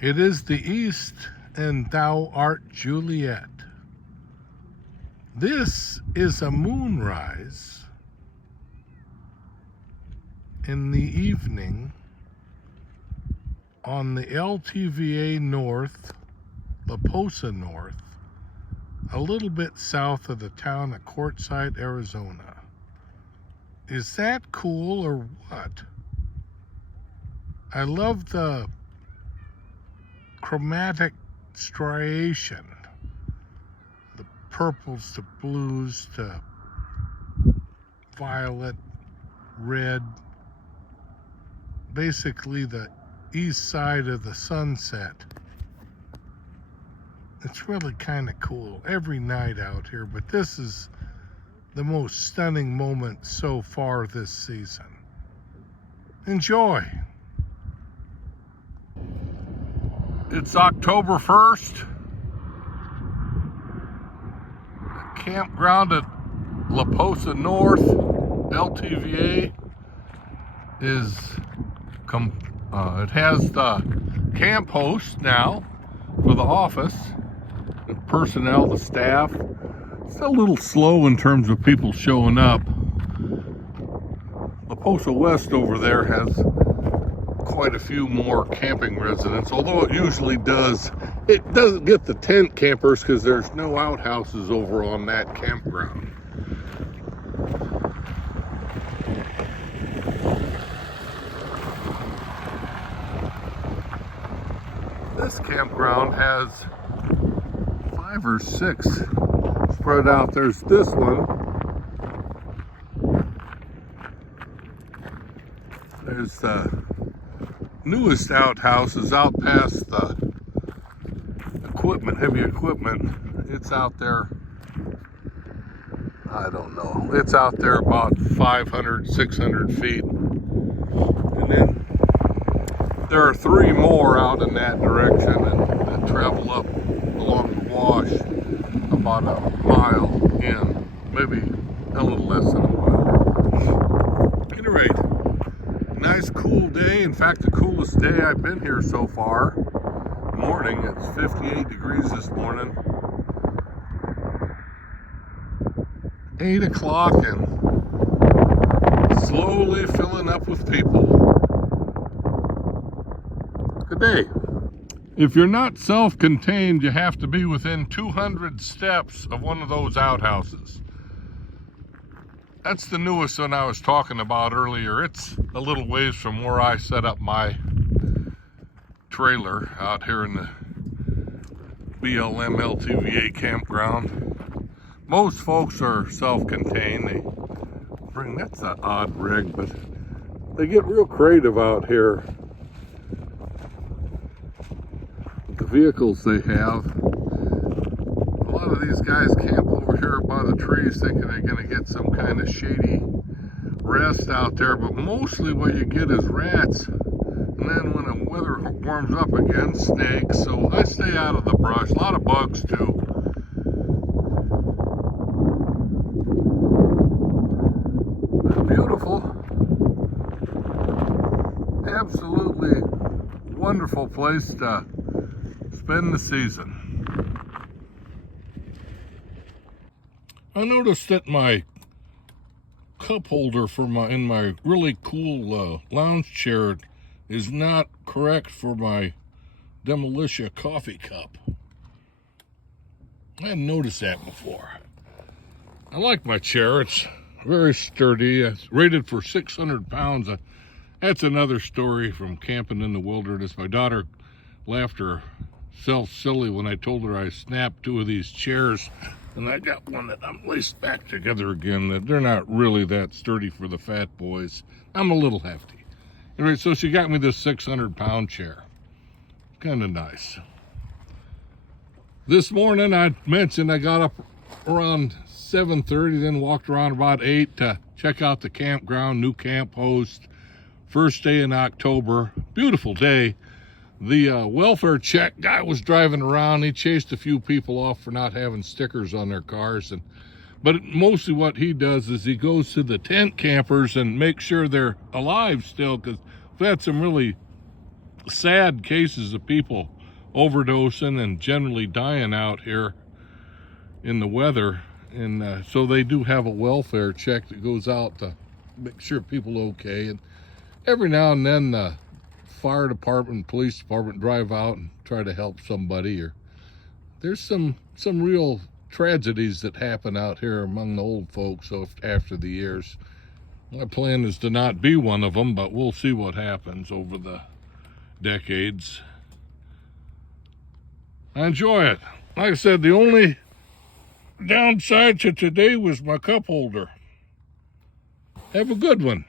It is the east, and thou art Juliet. This is a moonrise in the evening on the LTVA North, La Posa North, a little bit south of the town of Quartzsite, Arizona. Is that cool or what? I love the chromatic striation, the purples to blues to violet, red, basically the east side of the sunset. It's really kind of cool every night out here, but this is the most stunning moment so far this season. Enjoy. It's October 1st. The campground at La Posa North, LTVA, is it has the camp host now for the office, the personnel, the staff. It's a little slow in terms of people showing up. La Posa West over there has quite a few more camping residents, although it usually does. It doesn't get the tent campers because there's no outhouses over on that campground. This campground has 5 or 6 spread out. There's this one. There's the newest outhouse is out past the equipment, heavy equipment. It's out there, I don't know, it's out there about 500, 600 feet. And then there are 3 more out in that direction and that travel up along the wash about a mile in, maybe a little less than a mile. At any rate, nice cool day. In fact, the coolest day I've been here so far. Morning, it's 58 degrees this morning. 8 o'clock and slowly filling up with people. Good day. If you're not self-contained, you have to be within 200 steps of one of those outhouses. That's the newest one I was talking about earlier. It's a little ways from where I set up my trailer out here in the BLM LTVA campground. Most folks are self-contained. They bring, that's an odd rig, but they get real creative out here. The vehicles they have. A lot of these guys camp over here by the trees thinking they're going to get some kind of shady rest out there, but mostly what you get is rats. And then when the weather warms up again, snakes. So I stay out of the brush. A lot of bugs too. Beautiful. Absolutely wonderful place to spend the season. I noticed that my cup holder for in my really cool lounge chair is not correct for my Demolition coffee cup. I hadn't noticed that before. I like my chair. It's very sturdy. It's rated for 600 pounds. That's another story from camping in the wilderness. My daughter laughed herself silly when I told her I snapped 2 of these chairs, and I got one that I'm laced back together again. That they're not really that sturdy for the fat boys. I'm a little hefty. Anyway, so she got me this 600-pound chair. Kind of nice. This morning I mentioned I got up around 7:30, then walked around about 8 to check out the campground, new camp host. First day in October, beautiful day. The welfare check guy was driving around. He chased a few people off for not having stickers on their cars. But mostly what he does is he goes to the tent campers and makes sure they're alive still, because we've had some really sad cases of people overdosing and generally dying out here in the weather. And so they do have a welfare check that goes out to make sure people are okay. And every now and then the fire department, police department drive out and try to help somebody. Or there's some real tragedies that happen out here among the old folks after the years. My plan is to not be one of them, but we'll see what happens over the decades. I enjoy it. Like I said, the only downside to today was my cup holder. Have a good one.